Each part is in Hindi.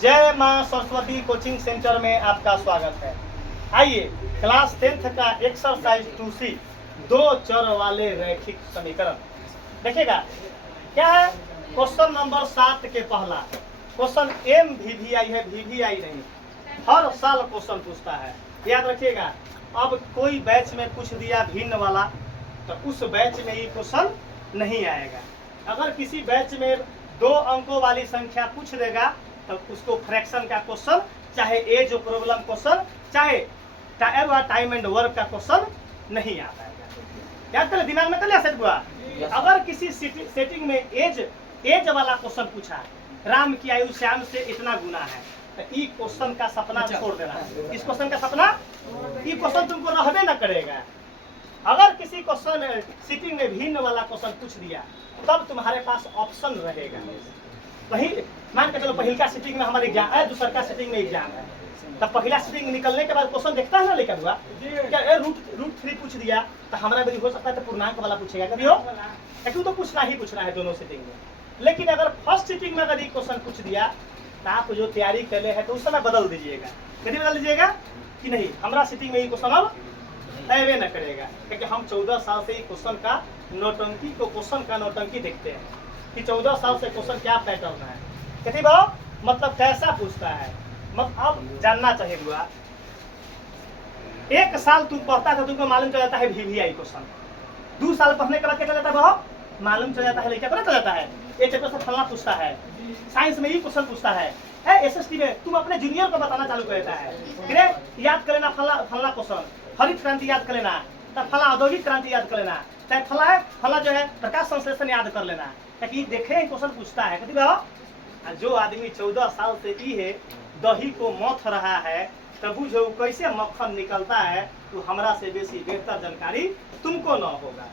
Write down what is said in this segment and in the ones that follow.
जय मां सरस्वती कोचिंग सेंटर में आपका स्वागत है। आइए क्लास 10th का एक्सरसाइज 2C दो चर वाले रैखिक समीकरण देखिएगा। क्या है? क्वेश्चन नंबर 7 के पहला क्वेश्चन MVVI है, VVI नहीं। हर साल क्वेश्चन पूछता है, याद रखिएगा। अब कोई बैच में पूछ दिया भिन्न वाला तो उस बैच में ये क्वेश्चन नहीं आएगा। अगर किसी बैच में 2 अंकों वाली संख्या पूछ देगा तो उसको फ्रैक्शन का क्वेश्चन, चाहे एज प्रॉब्लम क्वेश्चन, चाहे टाइम एंड वर्क का क्वेश्चन नहीं आ पाएगा। याद कर, दिमाग में कर लिया सेट हुआ। अगर किसी सेटिंग में एज वाला क्वेश्चन पूछा, राम की आयु श्याम से इतना गुना है, तो ई क्वेश्चन का सपना छोड़ देना। इस क्वेश्चन का सपना, ये क्वेश्चन तुमको रहबे न करेगा। अगर किसी क्वेश्चन सिटिंग में भिन्न वाला क्वेश्चन पूछ दिया तब तुम्हारे पास ऑप्शन रहेगा। वही मान के चलो पहिलका सिटिंग में हमारे एग्जाम है, दूसर का सिटिंग में एग्जाम है, तब पहला सिटिंग निकलने के बाद क्वेश्चन देखता है ना लेकर हुआ क्या रूट 3 पूछ दिया तो हमारा भी हो सकता है तो पूर्णांक वाला पूछेगा कभी हो, क्यों तो पूछना ही पूछना है दोनों सिटिंग में। लेकिन अगर फर्स्ट सिटिंग में अगर ये क्वेश्चन पूछ दिया तो आप जो तैयारी कर ले है तो उस समय बदल दीजिएगा। कभी बदल दीजिएगा कि नहीं, हमारा सिटिंग में ये क्वेश्चन अब ऐवे न करेगा, क्योंकि हम 14 साल से क्वेश्चन का नौटंकी देखते हैं कि 14 साल से क्वेश्चन क्या पैटर्न है, कहती भाव मतलब कैसा पूछता है। मतलब अब जानना चाहिए हुआ, 1 साल तुम पढ़ता था तुमको मालूम चल जाता है VVI क्वेश्चन, 2 साल पढ़ने के बाद क्या चल जाता है भाव, मालूम चल जाता है, लेकिन पता चल जाता है ये चैप्टर से फलना पूछता है, साइंस में ये क्वेश्चन पूछता है, SST में तुम अपने जूनियर को बताना चालू कर देता है, ग्रेट याद कर लेना फलना क्वेश्चन, हरित क्रांति याद कर लेना, तब फला औद्योगिक क्रांति याद कर लेना, चाहे फला जो है प्रकाश संश्लेषण याद कर लेना, ताकि देखे क्वेश्चन पूछता है। कहती भाव जो आदमी 14 साल से ई है दही को मथ रहा है तब बुझो कैसे मक्खन निकलता है, तो हमरा से बेसी बेहतर जानकारी तुमको न होगा।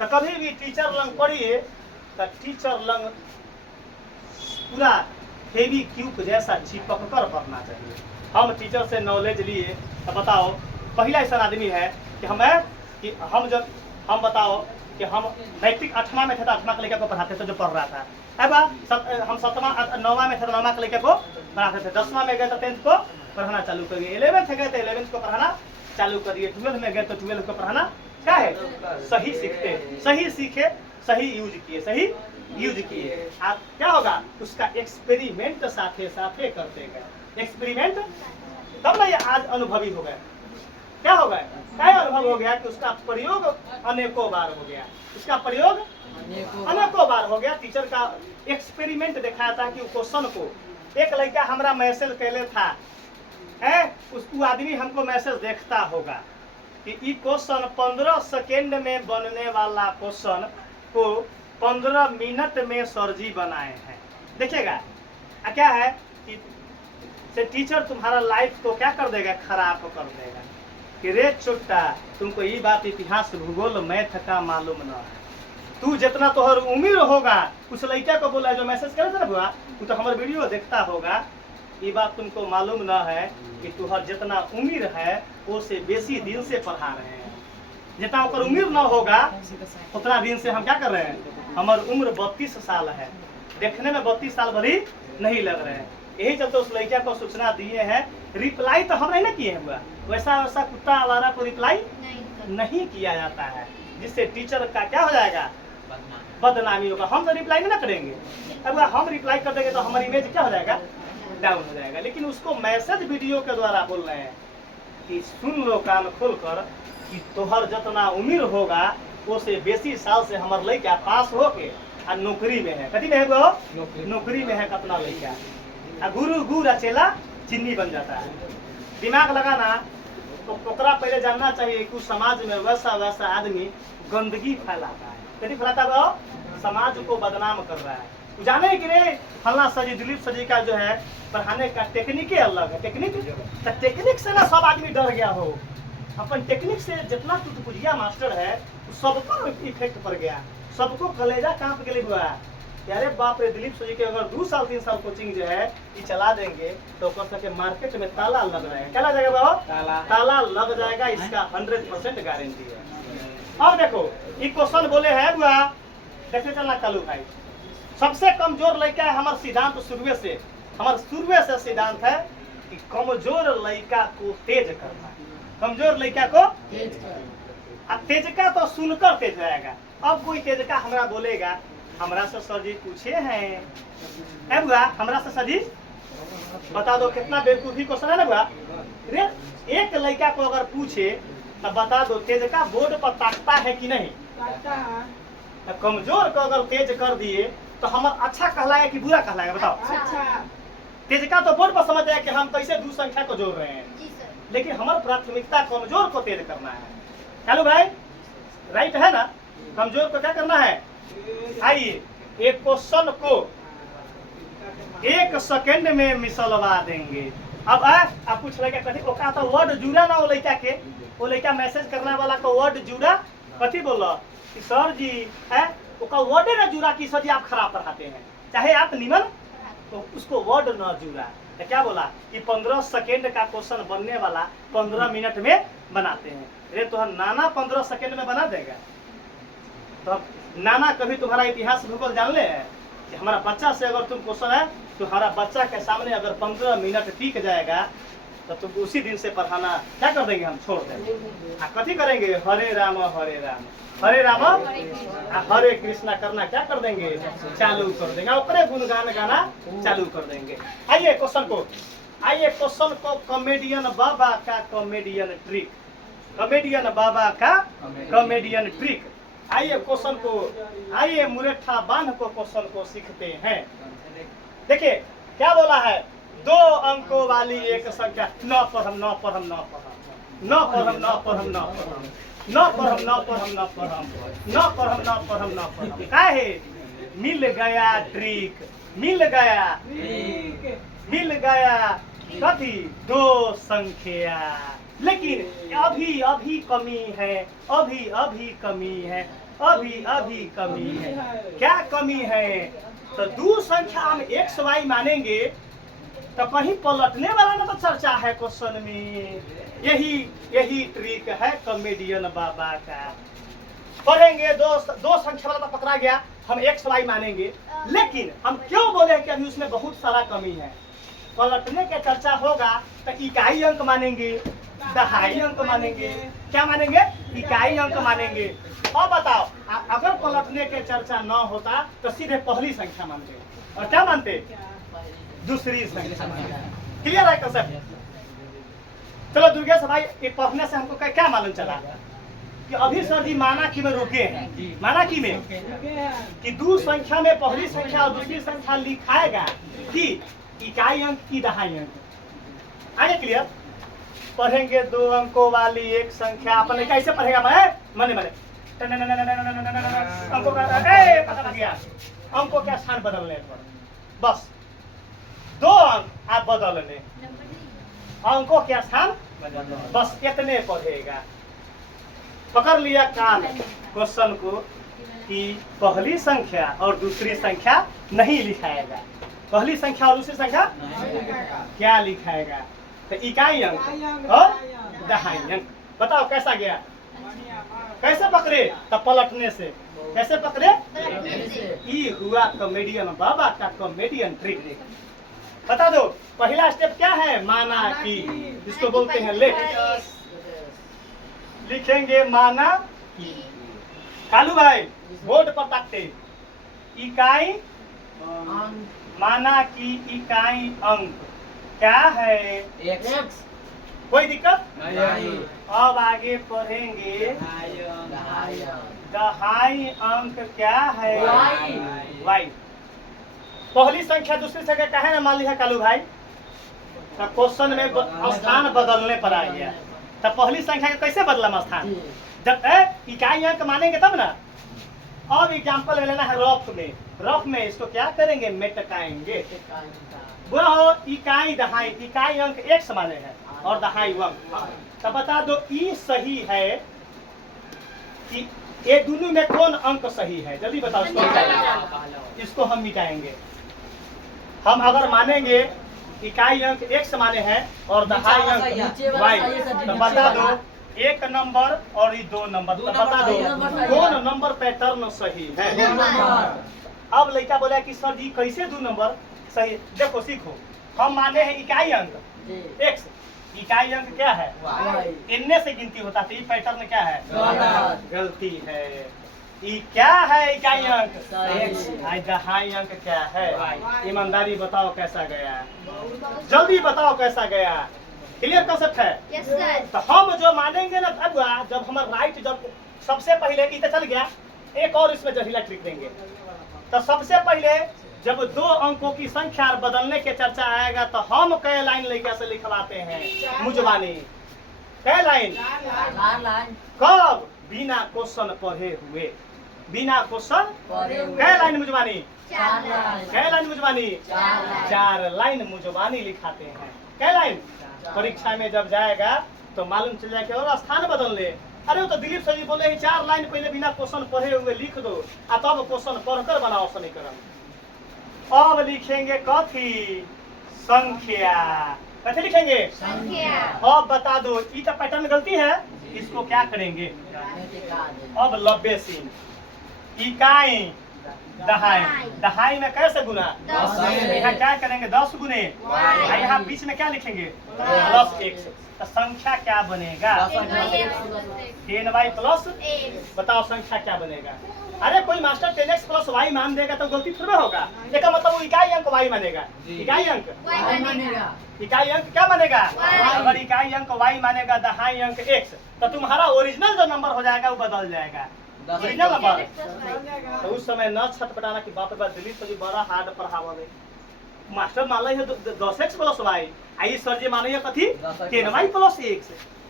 तो कभी भी टीचर लंग पढ़िए तो टीचर लंग पूरा हेवी क्यूब जैसा चिपक कर पढ़ना चाहिए। हम टीचर से नॉलेज लिए तो बताओ पहला ऐसा आदमी है कि हम बताओ कि हम मैट्रिक 8वां में थे तो 8वां के लड़के को पढ़ाते थे जो पढ़ रहा था, हम 9वां में थे तो 9वां के लड़के को पढ़ाते थे, 10वां में गए तो 10th को पढ़ाना चालू करिए, 11th गए तो 11th को पढ़ाना चालू करिए, 12th में गए तो 12th को पढ़ाना क्या है, सही सीखते, सही सीखे, सही यूज किए। आप क्या होगा उसका एक्सपेरिमेंट साथे साथे करते गए, एक्सपेरिमेंट तब ना ये आज अनुभवी हो गए। क्या हो गया, क्या अनुभव हो गया कि उसका प्रयोग अनेकों बार हो गया, उसका प्रयोग अनेकों बार हो गया। टीचर का एक्सपेरिमेंट दिखाया था कि क्वेश्चन को एक लड़का हमारा मैसेज कैले था, उसको आदमी हमको मैसेज देखता होगा कि ये क्वेश्चन 15 सेकेंड में बनने वाला क्वेश्चन को 15 मिनट में सर जी बनाए हैं। देखिएगा क्या है कि टीचर तुम्हारा लाइफ को क्या कर देगा, खराब कर देगा कि रे छोटा तुमको ये बात इतिहास भूगोल मैथ का मालूम न है, तू जितना तोहर उम्र होगा, उस लड़का को बोला जो मैसेज करे था बुआ वो तो हमारे वीडियो देखता होगा, ये बात तुमको मालूम न है कि तुहर जितना उम्र है वो से बेसी दिन से पढ़ा रहे हैं, जितना ऊपर उम्र न होगा उतना दिन से हम क्या कर रहे हैं, हमारी उम्र 32 साल है, देखने में 32 साल भरी नहीं लग रहे हैं। यही चलते उस लड़का को सूचना दिए हैं, रिप्लाई तो हम नहीं ना किए हुआ, वैसा कुत्ता आवारा को रिप्लाई नहीं किया जाता है, जिससे टीचर का क्या हो जाएगा, बदनामी होगा। हम तो रिप्लाई नहीं ना करेंगे, अगर हम रिप्लाई कर देंगे तो हमारी इमेज क्या हो जाएगा, डाउन हो जाएगा। लेकिन उसको मैसेज वीडियो के द्वारा बोल रहे हैं कि सुन लो कान खोल कर कि तोहर जितना उम्र होगा वो से बेसी साल से हमारे लड़का पास हो के नौकरी में है, कथी में है वो, नौकरी में है कतना लड़का, गुरु गुड़ चेला चिन्नी बन जाता है। दिमाग लगाना तो ओकरा पहले जानना चाहिए कि समाज में वैसा आदमी गंदगी फैलाता है, कभी फैलाता है, समाज को बदनाम कर रहा है। जाने कि नहीं फलना सजी दिलीप सजी का जो है पढ़ाने का टेक्निक अलग है, टेक्निक से ना सब आदमी डर गया हो, अपन टेक्निक से जितना टुटपुजिया मास्टर है सब पर इफेक्ट पड़ गया, सबको कलेजा कांप के लिए हुआ। अरे बाप रे, दिलीप सोजी के अगर 2 साल 3 साल कोचिंग जो है ये चला देंगे तो के मार्केट में ताला लग रहा है, क्या लग जाएगा बाबा, ताला लग जाएगा, इसका 100% गारंटी है। अब देखो ये क्वेश्चन बोले है बुआ, देखते चलना चालू भाई, सबसे कमजोर लड़का है हमारे सिद्धांत शुरू से हमारा शुरू से सिद्धांत है कि कमजोर लड़का को तेज करना, कमजोर लड़का को तेजका तो सुनकर तेज रहेगा। अब कोई तेजका हमरा बोलेगा, हमरा से सर जी पूछे हैं बुआ, हमरा से सर जी बता दो कितना बेवकूफी क्वेश्चन है ना बुआ। रे एक लड़का को अगर पूछे तो बता दो तेजका बोर्ड पर ताकता है कि नहीं? तो कमजोर को अगर तेज कर दिए तो हम अच्छा कहलाएगा कि बुरा कहलाएगा बताओ? अच्छा। तेजका तो बोर्ड पर समझ जाए कि हम कैसे दो संख्या को जोड़ रहे हैं, लेकिन हमारी प्राथमिकता कमजोर को तेज करना है। चलो भाई राइट है ना? कमजोर को क्या करना है? आइए एक क्वेश्चन को 1 सेकंड में मिसलवा देंगे। अब आप पूछ रहे कथी वो कहा था वर्ड जुड़ा ना, वो लड़का के वो लड़का मैसेज करने वाला को वर्ड जुड़ा, कथी बोला कि सर जी है वो वर्ड ना जुड़ा कि सर जी आप खराब पढ़ाते हैं, चाहे आप निमन तो उसको वर्ड न जुड़ा। तो क्या बोला कि 15 सेकंड का क्वेश्चन बनने वाला 15 मिनट में बनाते हैं। अरे तो नाना 15 सेकंड में बना देगा? तो नाना कभी तुम्हारा इतिहास भूगोल जान ले कि हमारा बच्चा से अगर तुम क्वेश्चन है तो हमारा बच्चा के सामने अगर 15 मिनट टिक जाएगा तो तुम उसी दिन से पढ़ाना क्या कर देंगे? हम छोड़ देंगे। कथी करेंगे? हरे राम हरे राम हरे राम हरे कृष्णा करना क्या कर देंगे? चालू कर देंगे, अपने गुणगान गाना चालू कर देंगे। आइए क्वेश्चन को कॉमेडियन बाबा का कॉमेडियन ट्रिक, कॉमेडियन बाबा का कॉमेडियन ट्रिक। आइए क्वेश्चन को, आइए मुरेठा बांध को क्वेश्चन को सीखते हैं। देखिए क्या बोला है, 2 अंकों वाली एक संख्या न पढ़म न पढ़म न पढ़म न पढ़म न पढ़म न पढ़म न पढ़म न पढ़म न पढ़म न पढ़म न पढ़म न पढ़म काहे? मिल गया ट्रिक, मिल गया कथी? 2 संख्या। लेकिन अभी कमी है, अभी कमी है, अभी कमी है। क्या कमी है? तो 2 संख्या हम XY मानेंगे तो कहीं पलटने वाला ना तो चर्चा है क्वेश्चन में। यही ट्रिक है कॉमेडियन बाबा का। पढ़ेंगे दो संख्या वाला तो पकड़ा गया, हम XY मानेंगे, लेकिन हम क्यों बोले कि अभी उसमें बहुत सारा कमी है? पलटने के चर्चा होगा तो इकाई अंक मानेंगे, दहाई अंक मानेंगे, क्या मानेंगे? इकाई अंक मानेंगे। अब बताओ अगर पलटने के चर्चा न होता तो सीधे पहली संख्या मानते और क्या मानते? दूसरी संख्या मानते। क्लियर है कंसेप्ट? चलो दुर्गेश भाई ये पढ़ने से हमको क्या मालूम चला कि अभी सर जी माना कि में रुके हैं, माना कि में कि 2 संख्या में पहली संख्या और दूसरी संख्या लिखाएगा कि इकाई अंक की दहाई अंक। आगे क्लियर? पढ़ेंगे 2 अंकों वाली एक संख्या, अपने कैसे पढ़ेगा? मने अंकों का पता गया, अंकों के स्थान बदलने पर बस 2 अंक आप बदलने, अंकों के स्थान बस इतने पढ़ेगा। पकड़ लिया कान क्वेश्चन को कि पहली संख्या और दूसरी संख्या नहीं लिखाएगा, पहली संख्या और दूसरी संख्या क्या लिखाएगा? तो इकाई अंक और दहाई अंक। बताओ कैसा गया? कैसे पकड़े? तो पलटने से। कैसे पकड़े? ये हुआ कॉमेडियन बाबा का कॉमेडियन ट्रिक। बता दो पहला स्टेप क्या है? माना कि, जिसको बोलते हैं लेट। लिखेंगे माना कि। कालू भाई बोर्ड पर ताकते इकाई माना कि इकाई अंक क्या है? X। कोई दिक्कत नहीं। अब आगे पढ़ेंगे दहाई अंक क्या है? Y। पहली संख्या दूसरी संख्या क्या है ना मान लिया कालू भाई, तो क्वेश्चन में स्थान बदलने पर आ गया। तो पहली संख्या का कैसे बदला स्थान? जब इकाई अंक मानेंगे तब ना। अब एग्जाम्पल ले लेना है रफ में इसको क्या करेंगे? मेटकाएंगे। वो इकाई दहाई, इकाई अंक X माने हैं और दहाई अंक। तो बता दो ई सही है कि ये दोनों में कौन अंक सही है? जल्दी बताओ। इसको हम मिटाएंगे। हम अगर मानेंगे इकाई अंक X माने हैं और दहाई अंक Y, तो बता दो 1 नंबर और ये 2 नंबर, तो बता दो कौन नंबर पैटर्न सही है? अब लड़का बोला कि सर जी कैसे 2 नंबर सही? देखो सीखो, हम माने हैं इकाई अंक एक्स। इकाई अंक क्या है? इनने से गिनती होता है। ये पैटर्न क्या है? गलती है। क्या है इकाई अंक? दहाई अंक क्या है? ईमानदारी बताओ कैसा गया, जल्दी बताओ कैसा गया। क्लियर कॉन्सेप्ट है? Yes sir. तो हम जो मानेंगे ना अब जब हमारा राइट जब सबसे पहले ये तो चल गया, एक और इसमें जहिला ट्रिक देंगे। तो सबसे पहले जब दो अंकों की संख्या बदलने के चर्चा आएगा तो हम कई लाइन लेकर से लिखवाते हैं मुजबानी। कई लाइन? कब? बिना क्वेश्चन पढ़े हुए। बिना क्वेश्चन कई लाइन मुजबानी? 4 लाइन। कई लाइन मुजबानी? 4 लाइन मुजबानी लिखाते हैं। कई लाइन? परीक्षा में जब जाएगा तो मालूम चल जाएगा और स्थान बदल ले। अरे वो तो दिलीप सर जी बोले 4 लाइन पहले बिना क्वेश्चन पढ़े हुए लिख दो और तब क्वेश्चन पढ़कर बनाओ समीकरण। अब लिखेंगे कथी? संख्या। कैसे लिखेंगे? संख्या। अब बता दो, ये तो पैटर्न गलती है, इसको क्या करेंगे? अब लब्बे सीन इकाई दहाई। दहाई में कैसे गुना? 10। यहाँ क्या करेंगे? 10 गुने। यहाँ बीच में क्या लिखेंगे? Plus x। तो संख्या क्या बनेगा? 10y plus. बताओ संख्या क्या बनेगा? अरे कोई मास्टर 10x प्लस y मान देगा तो गलती थोड़ा होगा। इसका मतलब वो इकाई अंक y मानेगा। इकाई अंक इकाई अंक क्या मानेगा? अगर इकाई अंक y मानेगा दहाई अंक x तो तुम्हारा ओरिजिनल जो नंबर हो जाएगा वो बदल जाएगा। Original number. तो उस समय न छटपटाना कि बाप रे बाप दिलीप सर जी बड़ा हार्ड पढ़ावे। मास्टर मान लो 10x प्लस y, आई सर जी मानो कथी 10y प्लस x।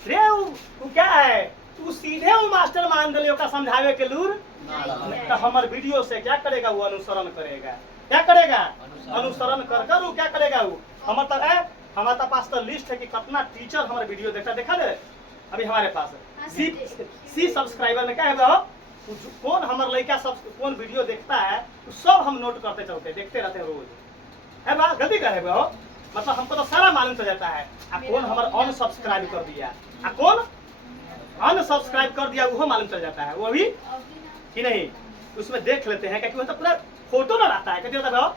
रे वो क्या है? तू सीधे वो मास्टर मान दिले का समझावे के लूर। तो हमारे वीडियो से क्या करेगा? वो अनुसरण करेगा। क्या करेगा? अनुसरण कर कर वो क्या करेगा? वो हमारे पास तो लिस्ट है कि कितना टीचर हमारे वीडियो देखा दे। अभी हमारे पास सी सब्सक्राइबर में क्या है वो? कौन हमारे लड़का सब कौन वीडियो देखता है तो सब हम नोट करते चलते देखते रहते हैं रोज। है बात गलती का है वो, मतलब हमको तो सारा मालूम चल जाता है। कौन हमारा अनसब्सक्राइब कर दिया, कौन अनसब्सक्राइब कर दिया वो मालूम चल जाता है। वो भी कि नहीं उसमें देख लेते हैं क्योंकि तो पूरा फोटो ना रहता है। कहते होता है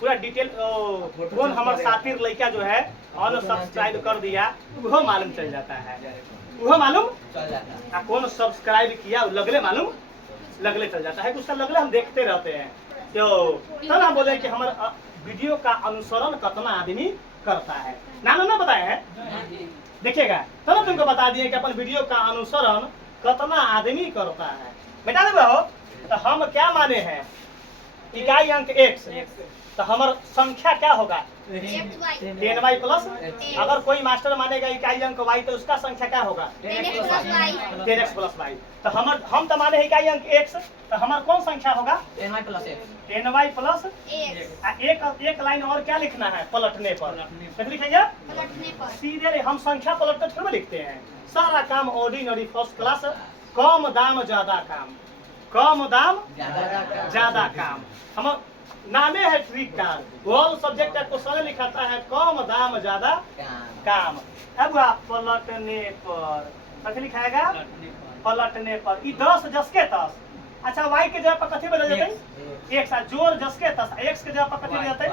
पूरा डिटेल कौन हमारे साथी लड़का जो है अनसब्सक्राइब कर दिया वो मालूम चल जाता है। वो मालूम चल जाता है। कौन सब्सक्राइब किया लगले मालूम लगले चल जाता है। उसका लगले हम देखते रहते हैं। तो तब हम बोले कि हमारे वीडियो का अनुसरण कितना आदमी करता है। नाम ना बताए हैं, देखिएगा तब तुमको बता दिए कि अपन वीडियो का अनुसरण कितना आदमी करता है। बेटा देखो तो हम क्या माने हैं? इकाई अंक x। तो हमारा संख्या क्या होगा? 10y plus. अगर कोई मास्टर मानेगा इकाई अंक y तो उसका संख्या क्या होगा? 10x plus y। तो हम तो माने इकाई अंक x तो हमारा कौन संख्या होगा? 10y प्लस एक लाइन और क्या लिखना है? पलटने पर। कैसे लिखेंगे? सीधे हम संख्या पलटकर थोड़ा लिखते हैं। सारा काम ऑर्डिनरी फर्स्ट क्लास, कम दाम ज्यादा काम। कम दाम ज्यादा काम हम नामे है ट्रिक का। ऑल सब्जेक्ट क्वेश्चन लिखाता है कम दाम ज्यादा काम। अब आप पलटने पर कैसे लिखाएगा? पलटने पर। 10 जस के 10। अच्छा y के जगह पर कथी बदल जाते? x। जोड़ जस के 10 x के जगह पर कथी बदल जाते?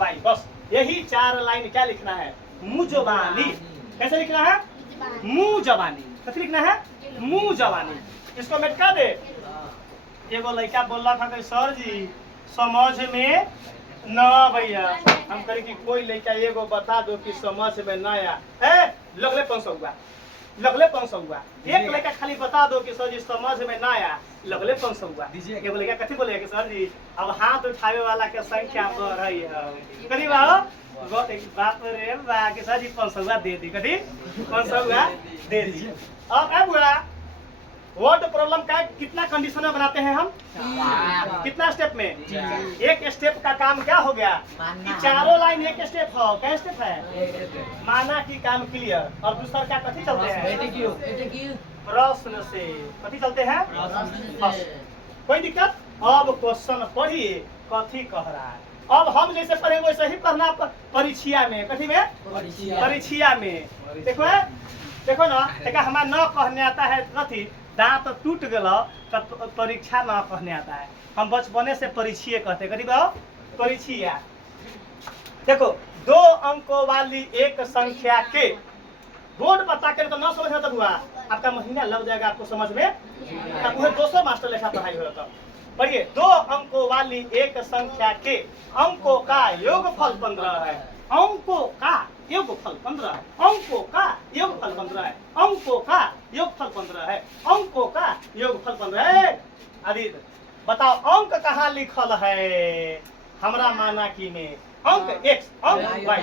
y। बस यही 4 लाइन क्या लिखना है? मुजबानी। कैसे लिखना है? मुजबानी। कैसे लिखना है? मुजबानी। इसको मेटका दे। एगो लड़का बोल रहा था सर जी समझ में न भैया। हम कहे कि कोई लड़का एगो बता दो कि समझ में न आया है। लगले 500 हुआ, लगले 500 हुआ। एक लड़का खाली बता दो कि सर जी समझ में न आया, लगले 500 हुआ। एगो लड़का कथी बोले कि सर जी अब हाथ उठावे वाला के संख्या बढ़ रही है। कथी बाप रे बा कि सर जी 500 दे दी। कथी 500 दे दी। अब हुआ वर्ड प्रॉब्लम का कितना कंडीशन में बनाते हैं हम? कितना स्टेप में? एक स्टेप का काम क्या हो गया? कि चारों लाइन एक स्टेप हो। क्या स्टेप है? माना कि काम क्लियर। और दूसरा क्या कथी चलते हैं? प्रश्न से। कथी चलते हैं? कोई दिक्कत? अब क्वेश्चन पढ़िए कथी कह रहा है। अब हम जैसे पढ़ेंगे वैसे ही पढ़ना परीक्षा में। कथी में? परीक्षा में। देखो ना देखा हमारा न कहने आता है कथी दांत टूट गया तब परीक्षा न कहने आता है। हम बचपने से परीक्षा कहते। कथी बताओ? परीक्षा। देखो दो अंकों वाली एक संख्या के, बोर्ड पर ताके तो ना समझ में तब हुआ, आपका महीना लग जाएगा आपको समझ में। अब वो 200 मास्टर लेखा पढ़ाई हो तो पढ़िए। दो अंकों वाली एक संख्या के अंकों का योगफल 15 है। अंकों का योगफल 15 है। अंकों का योगफल 15 है। अंकों का योगफल 15 है। अंकों का योगफल 15 है। आदित्य बताओ अंक कहाँ लिखल है हमरा माना की में? अंक x अंक y।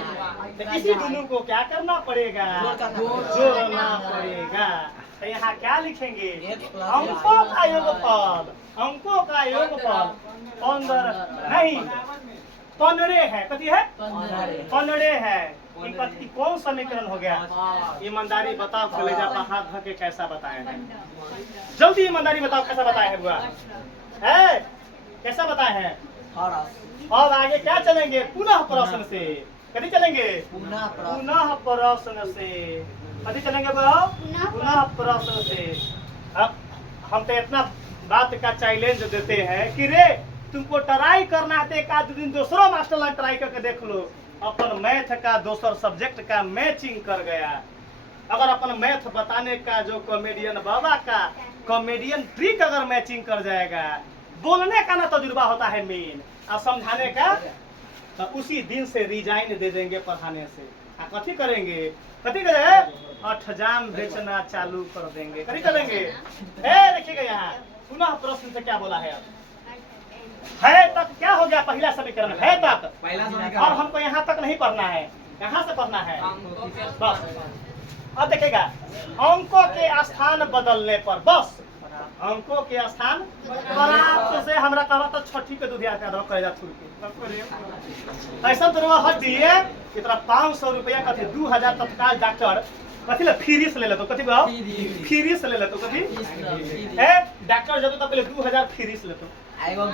तो इसी दोनों को क्या करना पड़ेगा? जोड़ना पड़ेगा। तो यहाँ क्या लिखेंगे? अंकों का योगफल, अंकों का योगफल 15 नहीं 15 है। कथी है? 15 है। ये कौन समीकरण हो गया? ईमानदारी बताओ, कलेजा पर हाथ धर के कैसा बताए हैं? जल्दी ईमानदारी बताओ कैसा बताए हैं बुआ? है कैसा बताए हैं? और आगे क्या चलेंगे? पुनः प्रश्न से। कभी चलेंगे? पुनः प्रश्न से। कभी चलेंगे बुआ? पुनः प्रश्न से। अब हम तो इतना बात का चैलेंज देते हैं कि रे तुमको ट्राई करना है तो एक आध दिन दूसरा मास्टर लाइन ट्राई करके देख लो। अपन मैथ का दूसर सब्जेक्ट का मैचिंग कर गया। अगर अपन मैथ बताने का जो कॉमेडियन बाबा का कॉमेडियन ट्रिक अगर मैचिंग कर जाएगा, बोलने का ना तजुर्बा होता है मेन, और समझाने का तो उसी दिन से रिजाइन दे देंगे पढ़ाने से। कथी करेंगे? कथी करें? अठजाम बेचना चालू कर देंगे। कथी करेंगे? देखिएगा यहाँ पुनः प्रश्न से क्या बोला है? अब है तक क्या हो गया? पहला समीकरण है तक। अब हमको यहाँ तक नहीं पढ़ना है, यहाँ से पढ़ना है बस। अब देखिएगा अंकों के स्थान बदलने पर, बस अंकों के स्थान प्राप्त से हमरा कहा तो छठी के दूधिया का कर जा छुड़ के ऐसा तो हट दिए इतना 500 रुपया कथी 2000 तत्काल डॉक्टर कथी ले फ्री से ले लेतो। कथी बा? फ्री से ले लेतो। कथी है? डॉक्टर जब तो पहले 2000 फ्री से लेतो। एगो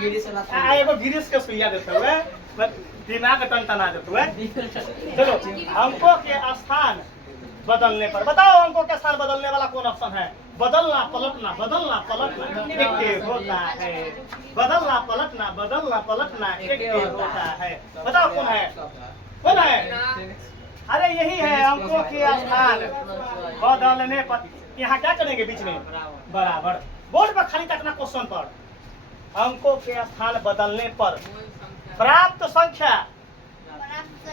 गिरीश के सुइया देते हुए दिमाग टनटना देते हुए। चलो अंकों के स्थान बदलने पर बताओ अंकों के स्थान बदलने वाला कौन ऑप्शन है? बदलना पलटना, बदलना पलटना एक होता है। बदलना पलटना, बदलना पलटना एक होता है। बताओ कौन है? कौन है? अरे यही है अंकों के स्थान बदलने पर। यहाँ क्या करेंगे? बीच में बराबर। बोर्ड पर खाली तकना क्वेश्चन पर अंकों के स्थान बदलने पर प्राप्त संख्या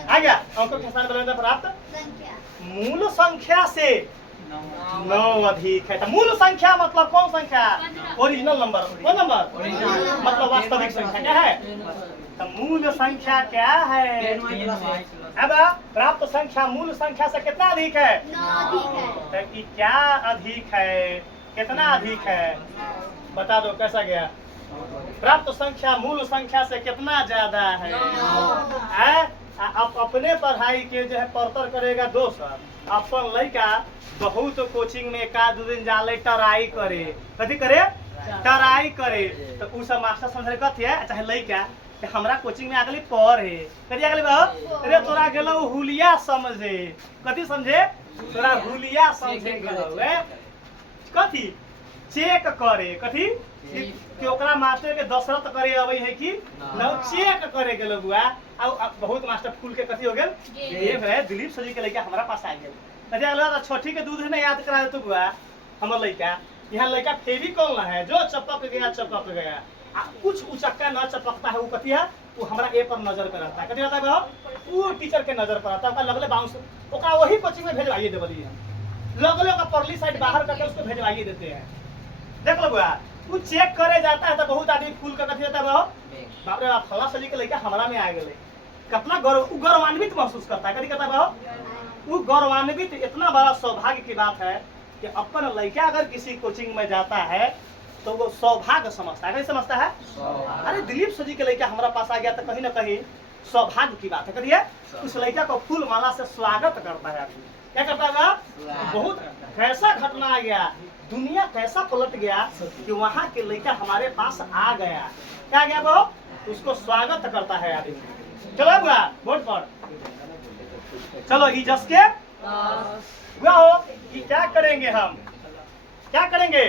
आ गया। अंकों के स्थान बदलने पर प्राप्त मूल संख्या से 9 अधिक है। तो मूल संख्या मतलब कौन संख्या? Original number. कौन नंबर? मतलब वास्तविक संख्या क्या है? तो मूल संख्या क्या है? अब प्राप्त संख्या मूल संख्या से कितना अधिक है? 9 अधिक है। तो क्या अधिक है? कितना अधिक है? बता दो कैसा गया? प्राप्त संख्या मूल संख्या से कितना ज्यादा है? आप अपने पढ़ाई के जो है परतर करेगा दोस्त। अपन लड़का बहुत कोचिंग में एक आध दिन जाले टराई करे। कथी करे? टराई करे। तो उस मास्टर समझे कथी है? चाहे लड़का कि हमरा कोचिंग में आगली पढ़े कथी आगली बाबू? अरे तोरा गेलो हुलिया समझे। कथी समझे? तोरा हुलिया समझे गेलो है। कथी? चेक करे। कथी? कि ओकरा मास्टर के दशरथ करे अबै है कि न चेक करे गेलो बुआ। अब बहुत मास्टर फूल के कथी हो गेल? ये है दिलीप सजी के लड़का हमरा पास आ गेल। कथी आगलो? छठी के दूध ने याद करा देतो बुआ हमर लड़का। यहाँ लड़का फेविकॉल ना है जो चपक गया चपक गया। कुछ उचक्का न चपकता है वो कथी है? वो हमरा ए पर नजर पे रहता है। कथी रहता है बाबू? वो टीचर के नजर पर रहता है। ओकरा लगले बाउंस ओकरा वही कोचिंग में भेजवाइए देबली है। लगले ओकरा परली साइड बाहर करके उसको भेजवाइए देते हैं। देख लो बुआ वो चेक करे जाता है तो बहुत आदमी फूल का कथी होता है बाबू? बाप रे बाप फला सजी के लड़का हमरा में आ गेले। कितना गौरवान्वित महसूस करता है। कथी कहता है बाबू? वो गौरवान्वित इतना बड़ा सौभाग्य की बात है कि अपन लड़का अगर किसी कोचिंग में जाता है तो वो सौभाग्य समझता है। कैसे समझता है? अरे दिलीप सजी के लड़का हमारा पास आ गया तो कहीं ना कहीं सौभाग्य की बात है। करिए उस लड़का को फूल माला से स्वागत करता है। क्या करता है? बहुत कैसा घटना आ गया, दुनिया कैसा पलट गया कि वहाँ के लड़का हमारे पास आ गया। क्या गया वो? उसको स्वागत करता है आदमी। चलो बुआ बोर्ड पर चलो ई जस के बुआ हो ये क्या करेंगे? हम क्या करेंगे?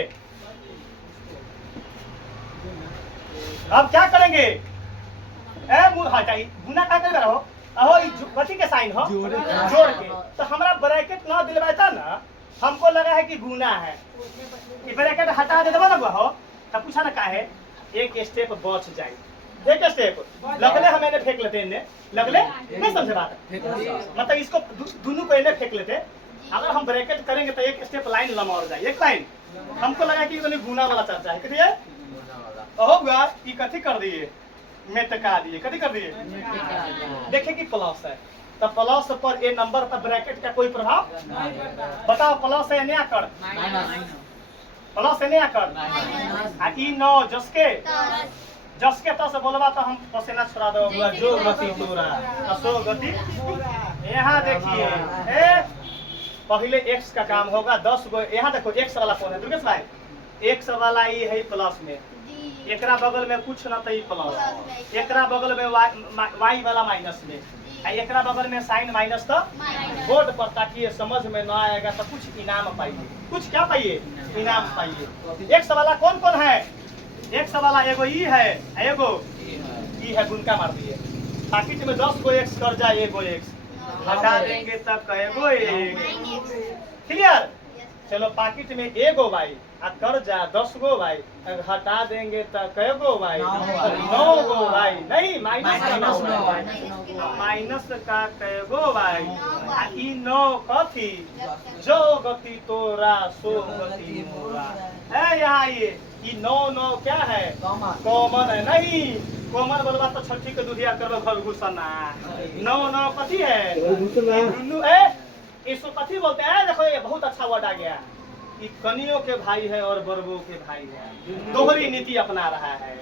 अब क्या करेंगे? गुना क्या कर रहो? अहो कथी के साइन हो जोड़ के। तो हमरा ब्रैकेट ना दिलवाता ना, हमको लगा है कि गुना है, ये ब्रैकेट हटा दे देबो ना हो, तब पूछा ना काहे एक स्टेप बच जाए, एक स्टेप लगले हम इन्हें फेंक लेते, इन्हें लगले नहीं समझे बात, मतलब इसको दोनों को इन्हें फेंक लेते। अगर हम ब्रैकेट करेंगे तो एक स्टेप लाइन लंबा और जाए, एक लाइन। हमको लगा कि ये गुना वाला चर्चा है, कथी है अहो बुआ ये कथी कर दिए, मेटका दिए, कथी कर दिए, देखे कि प्लस है, तो प्लस पर ए नंबर पर ब्रैकेट का कोई प्रभाव, बताओ प्लस है नया कर, प्लस है नया कर, आ ई 9 जसके तो से बोलबा तो हम पसीना छोड़ा दो बुआ, जो गति तोरा असो गति। यहाँ देखिए पहले x का काम होगा 10 गो, यहाँ देखो x वाला कौन है दुर्गेश भाई, x वाला ये है प्लस में, एकरा बगल में कुछ ना तो ये प्लस, एकरा बगल में y वाला माइनस में, एकरा बगल में साइन माइनस, तो बोर्ड पर ताकि ये समझ में ना आएगा तो कुछ इनाम पाइए, कुछ क्या पाइए, इनाम पाइए। x वाला कौन कौन है, x वाला एगो ई है, एगो ई है, गुणका मार दिए, पैकेट में 10 गो x कर जाए, एगो x हटा देंगे तब कहेगो एक, क्लियर। चलो पैकेट में एगो भाई आ कर जा 10 गो भाई, हटा देंगे तब कहेगो भाई 9 गो भाई, नहीं माइनस का कहेगो भाई, आ ई 9 कथी, जो गति तोरा सो गति मोरा है। यहाँ ये 9 क्या है, कॉमन है, नहीं कॉमन बोलबा तो छठी के दुधिया करबो घर घुसना, 9 कथी है, दुनू है, इसको कथी बोलते हैं, देखो ये बहुत अच्छा वर्ड आ गया, ये कनियों के भाई है और बरबों के भाई है, दोहरी नीति अपना रहा है।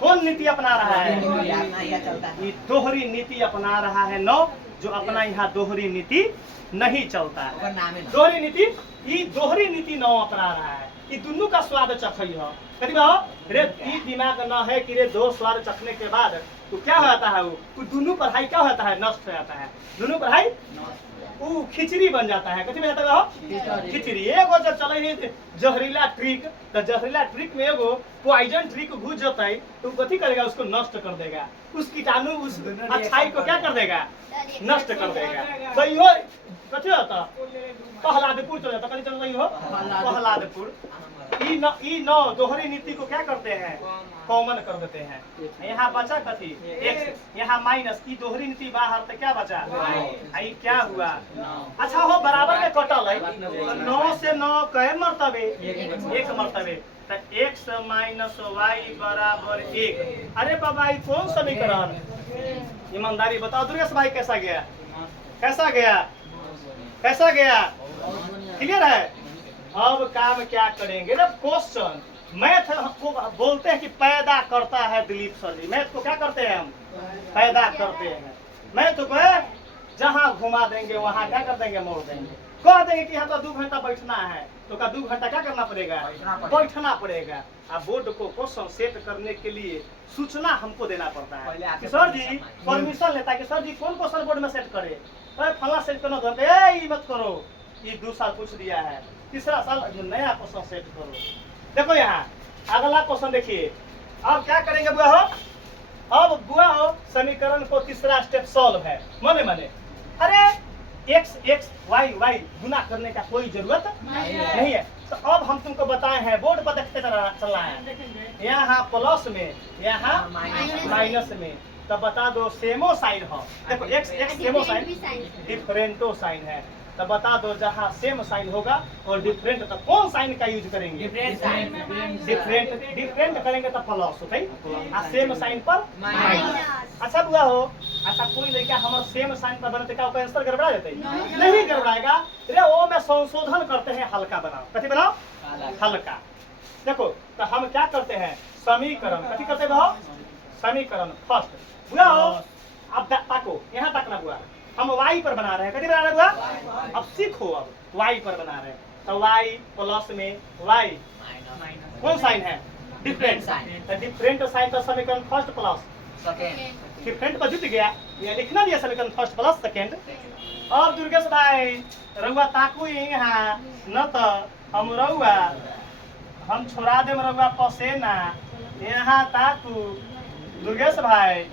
कौन नीति अपना रहा है, ये दोहरी नीति अपना रहा है 9, जो अपना यहाँ दोहरी नीति नहीं चलता है, दोहरी नीति, ये दोहरी नीति 9 अपना रहा है, ये दोनों का स्वाद चखई हो, कथी बा रे ई दिमाग न है कि रे दो स्वाद चखने के बाद तो क्या होता है, वो दोनों पढ़ाई क्या होता है, नष्ट हो जाता है, दोनों पढ़ाई वो खिचड़ी बन जाता है, कथी बन जाता है, खिचड़ी। एगो जब चले जहरीला ट्रिक, तो जहरीला ट्रिक में एगो पॉइजन ट्रिक घुस जाता है, तो कथी करेगा, उसको नष्ट कर देगा, उस कीटाणु उस अच्छाई को क्या कर देगा, नष्ट कर देगा। तो यो कथी होता, प्रहलादपुर चल जाता, कथी चल रही हो, प्रहलादपुर। ई 9 दोहरी नीति को क्या करते हैं, कॉमन कर देते हैं। यहाँ बचा कथी x, यहाँ माइनस, ई दोहरी नीति बाहर, तो क्या बचा, आई क्या हुआ, अच्छा हो बराबर में कटल है, 9 से 9 कई मर्तबे, एक मर्तबे, तो x माइनस y बराबर 1। अरे बाबा ये कौन समीकरण, ईमानदारी बताओ दुर्गेश भाई कैसा गया, कैसा गया, कैसा गया, क्लियर है। अब काम क्या करेंगे ना, क्वेश्चन मैथ को बोलते हैं कि पैदा करता है दिलीप सर जी, मैथ को क्या करते हैं हम, पैदा करते हैं। मैथ को जहाँ घुमा देंगे वहाँ क्या कर देंगे, मोड़ देंगे, कह देंगे कि यहाँ तो 2 घंटा बैठना है, तो का 2 घंटा क्या करना पड़ेगा, बैठना पड़ेगा। अब बोर्ड को क्वेश्चन सेट करने के लिए सूचना हमको देना पड़ता है कि सर जी परमिशन लेता है कि सर जी कौन क्वेश्चन बोर्ड में सेट करे, फला सेट करना, मत करो, ये 2 साल पूछ दिया है, तीसरा साल जो नया क्वेश्चन सेट करो। देखो यहाँ अगला क्वेश्चन देखिए, अब क्या करेंगे बुआ हो, अब बुआ हो समीकरण को तीसरा स्टेप सॉल्व है, मने मने, अरे x y गुना करने का कोई जरूरत नहीं है। तो अब हम तुमको बताए हैं, बोर्ड पर देखते चलना है, यहाँ प्लस में, यहाँ माइनस में, तो बता दो सेमो साइन हो, देखो x सेमो साइन, डिफरेंटो साइन है, तो बता दो जहाँ सेम साइन होगा और डिफरेंट, तो कौन साइन का यूज करेंगे, डिफरेंट करेंगे तो प्लस होता है, सेम साइन पर माइनस। अच्छा बुआ हो, अच्छा कोई लड़का हमारे सेम साइन पर बनते का आंसर गड़बड़ा देते, नहीं गड़बड़ाएगा, रे वो में संशोधन करते हैं, हल्का बनाओ, कथी बनाओ, हल्का। देखो तो हम क्या करते हैं, समीकरण कथी करते हो, समीकरण फर्स्ट बुआ हो, अब ताको यहाँ तक ना बुआ, हम y पर बना रहे हैं, कथी बना रहे हैं, अब सीखो, अब y पर बना रहे हैं, तो y प्लस में y कौन साइन है, डिफरेंट साइन, तो डिफरेंट साइन तो समीकरण फर्स्ट प्लस सेकंड, डिफरेंट पर जुट गया, ये लिखना दिया समीकरण फर्स्ट प्लस सेकंड। अब दुर्गेश भाई रउआ ताकू यहाँ न, तो हम रउआ हम छोड़ा दे रउआ पसेना, यहाँ ताकू दुर्गेश भाई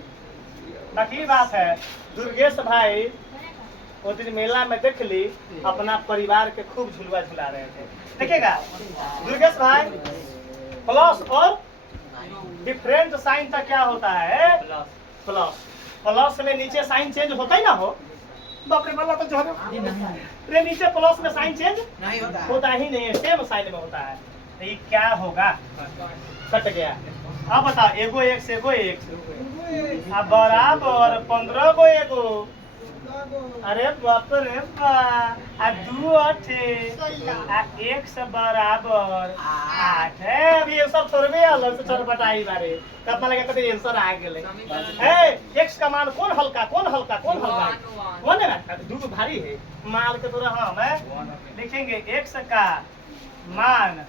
बाकी बात है दुर्गेश भाई वो दिन मेला में देख ली अपना परिवार के खूब झुलवा झुला रहे थे। देखिएगा दुर्गेश भाई प्लस और डिफरेंट साइन का क्या होता है? प्लस। प्लस में नीचे साइन चेंज होता ही ना हो। बाप रे वाला तो झड़ रे नीचे प्लस में साइन चेंज नहीं होता ही नहीं है, सेम साइन में होता है। तो ये क्या होगा? कट गया। अब बताओ एगो एक्स एगो एक्स अब बराबर 15 गो एगो। अरे बाप रे बा आ 2 8 आ एक्स बराबर 8 है। अभी ये सब थोड़े अलग से चरपटाई बारे कितना लगा कते आंसर आ गेले। ए एक्स का मान कौन हल्का कौन हल्का कौन हल्का वन है ना, 2 भारी है माल के तोरा। हम देखेंगे एक्स का मान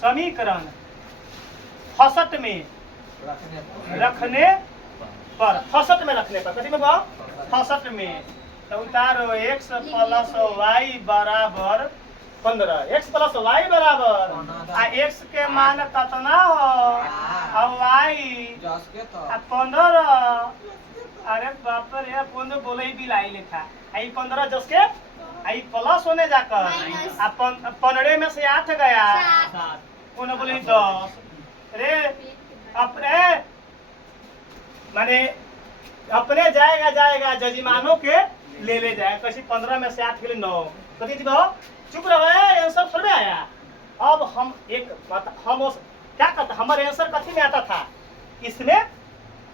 समीकरण 66 में रखने पर 66 में रखने पर कथी में भाव 66 में तो उतारो एक्स प्लस वाई बराबर 15। एक्स प्लस वाई बराबर आ एक्स के मान कितना हो और वाई आ 15। अरे बाप रे 15 बोले ही बिलाई लिखा आई 15 जस के आई प्लस होने जाकर आ 15 में से 8 गया उन्हें बोले 10 रे अपने माने अपने जाएगा जजमानों के ले जाएगा। कैसी 15 में से 8 के लिए 9 तो दीदी भाव चुप रहो आंसर थोड़े आया। अब हम हम क्या करते हमारे आंसर कथी में आता था? इसमें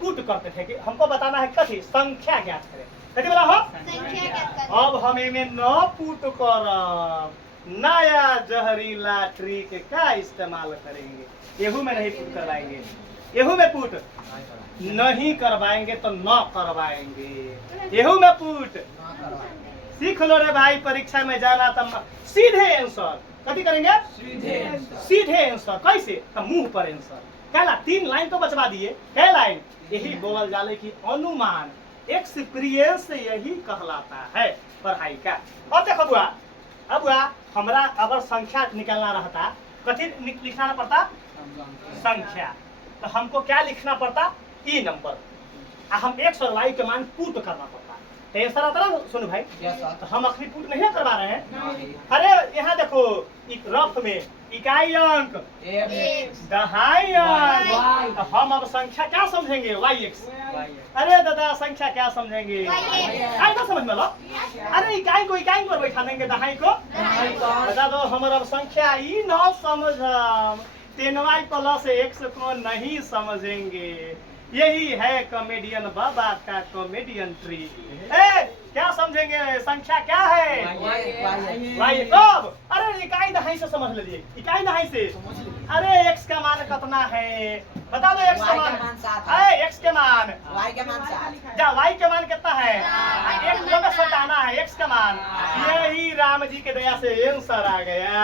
पुट करते थे कि हमको बताना है कथी संख्या ज्ञात करें कथी बोला हो। अब हम इनमें न पुट कर नया जहरीला ट्रिक का इस्तेमाल करेंगे। एहू में नहीं पुट करवाएंगे, एहू में पुट नहीं करवाएंगे तो न करवाएंगे। एहू में पुट सीख लो रे भाई। परीक्षा में जाना तो सीधे आंसर कथी करेंगे? सीधे आंसर। कैसे? तो मुंह पर आंसर। कहला 3 लाइन तो बचवा दिए। क्या लाइन? यही बोल जाले कि अनुमान एक्सपीरियंस यही कहलाता है पढ़ाई का। अब देखो बुआ अब बुआ हमरा अगर संख्या निकालना रहता कथी लिखना पड़ता? संख्या। तो हमको क्या लिखना पड़ता? ई नंबर। हम एक्स और वाई के मान पुट करना पड़ता। तो आंसर आता ना सुनो भाई। तो हम अपनी पुट नहीं करवा रहे हैं। अरे यहाँ देखो रफ में इकाई अंक दहाई अंक। तो हम अब संख्या क्या समझेंगे? Y X. अरे दादा संख्या क्या समझेंगे? इकाई को समझ में लो। अरे इकाई को पर बैठा देंगे दहाई को बता दो। हमारा अब संख्या ई न समझ 10y प्लस एक्स को नहीं समझेंगे। यही है कॉमेडियन बाबा का कॉमेडियन ट्री। क्या समझेंगे? संख्या क्या है? वाई। कब? अरे इकाई दहाई से समझ लीजिए। इकाई दहाई से अरे एक्स का मान कितना है बता दो। एक्स का मान एक्स के मान वाई के मान 7 जा वाई के मान कितना है? एक जगह सटाना है एक्स का मान। यही राम जी के दया से आंसर आ गया।